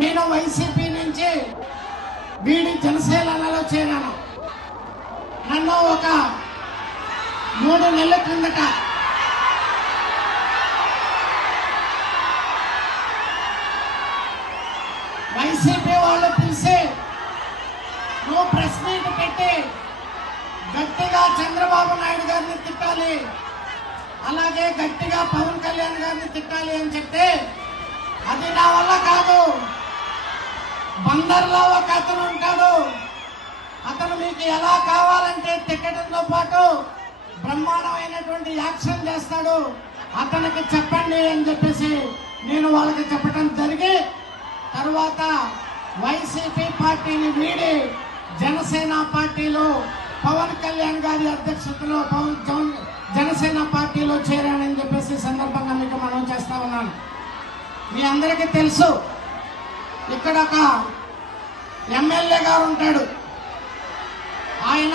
నేను వైసీపీ నుంచి వీడి జనసేనలో చేరాను. నన్ను ఒక మూడు నెలల కిందట వైసీపీ వాళ్ళు పిలిచి నువ్వు ప్రెస్ మీట్ పెట్టి గట్టిగా చంద్రబాబు నాయుడు గారిని తిట్టాలి. అలాగే గట్టిగా పవన్ కళ్యాణ్ గారిని తిట్టాలి అని చెప్తే అది నా వల్ల కాదు. బందర్లో ఒక అతను ఉంటాడు. అతను మీకు ఎలా కావాలంటే తిక్కడంతో పాటు బ్రహ్మాండమైనటువంటి యాక్షన్ చేస్తాడు. అతనికి చెప్పండి అని చెప్పేసి నేను వాళ్ళకి చెప్పడం జరిగి తరువాత వైసీపీ పార్టీని వీడి జనసేన పార్టీలో పవన్ కళ్యాణ్ గారి అధ్యక్షతలో పవన్ జనసేన పార్టీలో చేరానని చెప్పేసి సందర్భంగా మీకు మనం చేస్తా ఉన్నాను. మీ అందరికీ తెలుసు ఇక్కడ ఒక ఎమ్మెల్యే గారు ఉంటాడు. ఆయన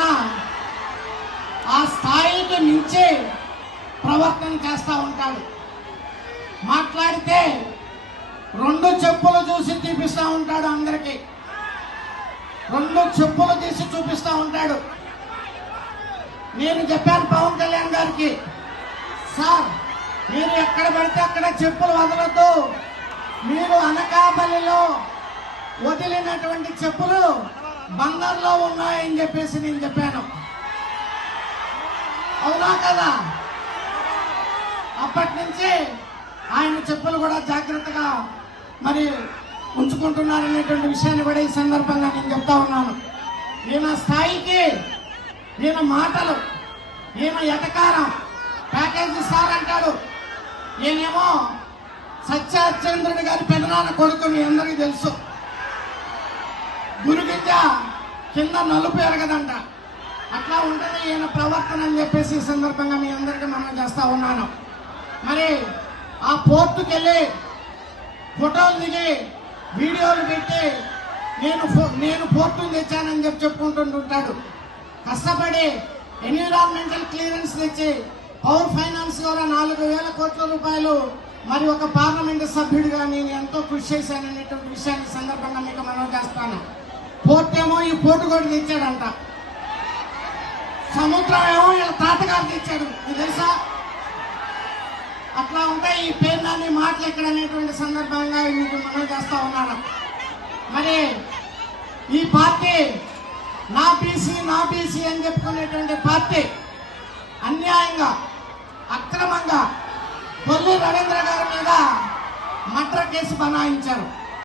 ఆ స్థాయికి మించి ప్రవర్తన చేస్తూ ఉంటాడు. మాట్లాడితే రెండు చెప్పులు చూసి చూపిస్తూ ఉంటాడు అందరికీ. రెండు చెప్పులు తీసి చూపిస్తూ ఉంటాడు. నేను చెప్పాను పవన్ కళ్యాణ్ గారికి సార్ మీరు ఎక్కడ పడితే అక్కడ చెప్పులు వదలద్దు. మీరు అనకాప వదిలినటువంటి చెప్పులు బంగారులో ఉన్నాయని చెప్పేసి నేను చెప్పాను. అవునా కదా? అప్పటి నుంచి ఆయన చెప్పులు కూడా జాగ్రత్తగా మరి ఉంచుకుంటున్నారనేటువంటి విషయాన్ని కూడా ఈ సందర్భంగా నేను చెప్తా ఉన్నాను. ఈయన స్థాయికి ఈయన మాటలు ఈయన ఎటకారం ప్యాకేజ్ ఇస్తారంటాడు ఈయనేమో సత్యచంద్రుడి గారి పెదనాన్న కొడుకు మీ అందరికీ తెలుసు. కింద నలుపు ఎరగదంట. అట్లా ఉంటుంది ఈయన ప్రవర్తన అని చెప్పేసి ఈ సందర్భంగా మీ అందరికీ మనం చేస్తా ఉన్నాను. మరి ఆ పోర్టుకి వెళ్ళి ఫోటోలు దిగి వీడియోలు పెట్టి నేను ఫో- నేను పోర్టును తెచ్చానని చెప్పి చెప్పుకుంటుంటుంటాడు కష్టపడి ఎన్విరాన్మెంటల్ క్లియరెన్స్ తెచ్చి పవర్ ఫైనాన్స్ ద్వారా నాలుగు వేల కోట్ల రూపాయలు మరి ఒక పార్లమెంటు సభ్యుడిగా నేను ఎంతో కృషి చేశాననేటువంటి విషయాన్ని సందర్భంగా మీకు మనం చేస్తాను. పోర్ట్ ఏమో ఈ పోర్టు కూడా తెచ్చాడంట సముద్రం ఏమో వీళ్ళ తాతగారు తెచ్చాడు మీకు తెలుసా? అట్లా ఉంటే ఈ పేర్లన్నీ మాటలు ఎక్కడ అనేటువంటి సందర్భంగా మీకు మనం చేస్తా ఉన్నాను. మరి ఈ పార్టీ నా బీసీ నా బీసీ అని చెప్పుకునేటువంటి పార్టీ అన్యాయంగా అక్రమంగా కొల్లు రవీంద్ర గారి మీద మర్డర్ కేసు బనాయించారు.